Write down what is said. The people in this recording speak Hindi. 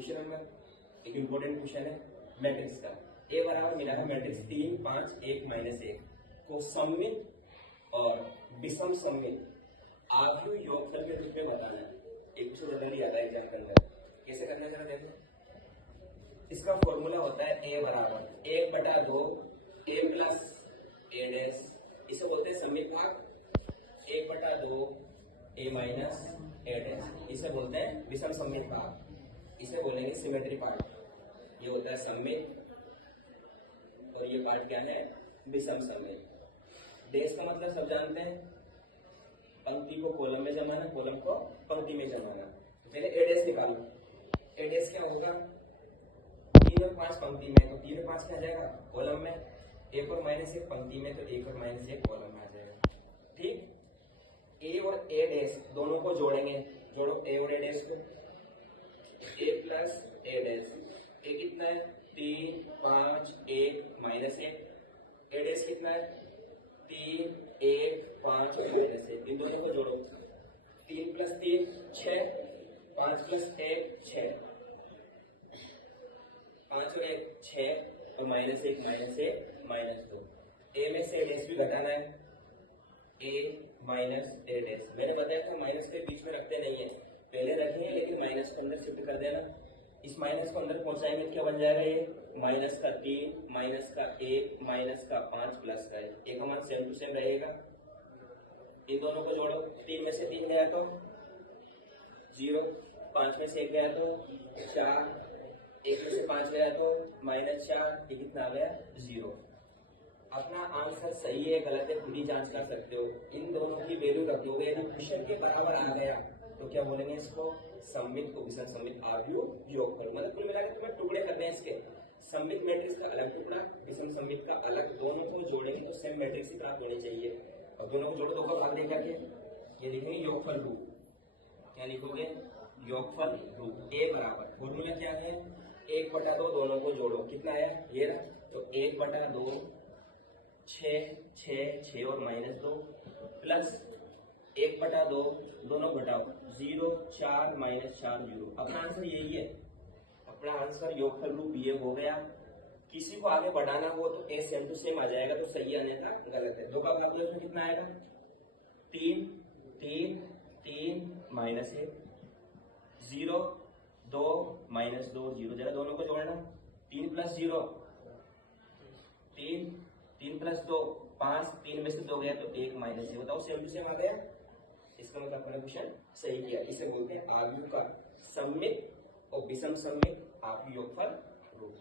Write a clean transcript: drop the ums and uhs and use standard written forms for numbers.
क्वेश्चन नंबर एक इंपॉर्टेंट क्वेश्चन है मैट्रिक्स का। ए बराबर मिला है मैट्रिक्स 3 5 1 -1 को सममित और विषम सममित आव्यूह योगफल के रूप में बताना है। एक क्वेश्चन जनरली आता है एग्जाम के अंदर, कैसे करना है जरा देखो। इसका फॉर्मूला होता है ए बराबर 1/2 a प्लस a डैश, इसे बोलते हैं सममित भाग। 1/2 a माइनस a डैश, इसे बोलते हैं विषम सममित भाग, इसे बोलेंगे सिमेट्री पार्ट। ये होता है सममित और ये पार्ट क्या है, विषम सममित। डैश का मतलब सब जानते हैं, पंक्ति को कॉलम में जमाना, कॉलम को पंक्ति में जमाना। तो पहले ए डैश निकालो। ए डैश क्या होगा, 3 और 5 पंक्ति में, तो 3 और 5 क्या आ जाएगा कॉलम में, 1 और -1 पंक्ति में, तो 1 और -1 कॉलम में आ जाएगा। ठीक, ए और ए डैश दोनों को जोड़ेंगे, जोड़ो ए और ए डैश को, ए प्लस ए डैश। ए कितना है 3 5 1 -1, ए डैश कितना है 3 1 5 -1, इन दोनों को जोड़ो। 3 + 3 6, 5 + 1 6, 5 और 1 6 और -1 -2। ए में से ए डैश भी घटाना है, ए माइनस ए डैश। मैंने बताया था माइनस के बीच में रखते नहीं है, पहले रखेंगे लेकिन माइनस को अंदर शिफ्ट कर देना। इस माइनस को अंदर पहुंचाएंगे क्या बन जाएगा, ये -3 -1 -5 प्लस का 1 का मान सेम टू सेम रहेगा। इन दोनों को जोड़ो, 3 में से 3 गया तो 0, 5 में से 1 गया तो 4, 1 में से 5 गया तो -4, ये कितना आ गया 0। अपना आंसर सही है गलत है खुद ही जांच कर सकते हो। इन दोनों की वैल्यू रख दोगे, यदि क्वेश्चन के बराबर आ गया तो क्या बोलेंगे इसको, सममित को विषम सममित आव्यूह योगफल। मतलब कुल मिलाकर तुम्हें टुकड़े करने हैं इसके, सममित मैट्रिक्स का अलग टुकड़ा, विषम सममित का अलग, दोनों को जोड़ेंगे तो सेम मैट्रिक्स ही प्राप्त होनी चाहिए। और दोनों को जोड़ो, 2 का भाग दे करके ये लिखेंगे योगफल रूप। क्या लिखोगे, योगफल रूप। ए बराबर फॉर्मूला क्या है, 1/2 दोनों को जोड़ो, कितना आया ये रहा, तो 1/2 6 6 6 और -2 प्लस 1/2 दोनों घटाओ 0 4 -4 0। अपना आंसर यही है, अपना आंसर योगफल रूप ये हो गया। किसी को आगे बढ़ाना हो तो ए सेम टू सेम आ जाएगा तो सही है, अन्यथा गलत है। 2 का भाग दो, इसमें कितना आएगा 3 3 3 -1 0 2 -2 0। जरा दोनों को जोड़ना, 3 + 0 3 3 + 2 5, 3 में से 2 गया तो 1 -1, बताओ सेम टू सेम आ गया। इसका मतलब अपना क्वेश्चन सही किया। इसे बोलते हैं आव्यूह का सममित और विषम सममित आव्यूह योगफल रूप।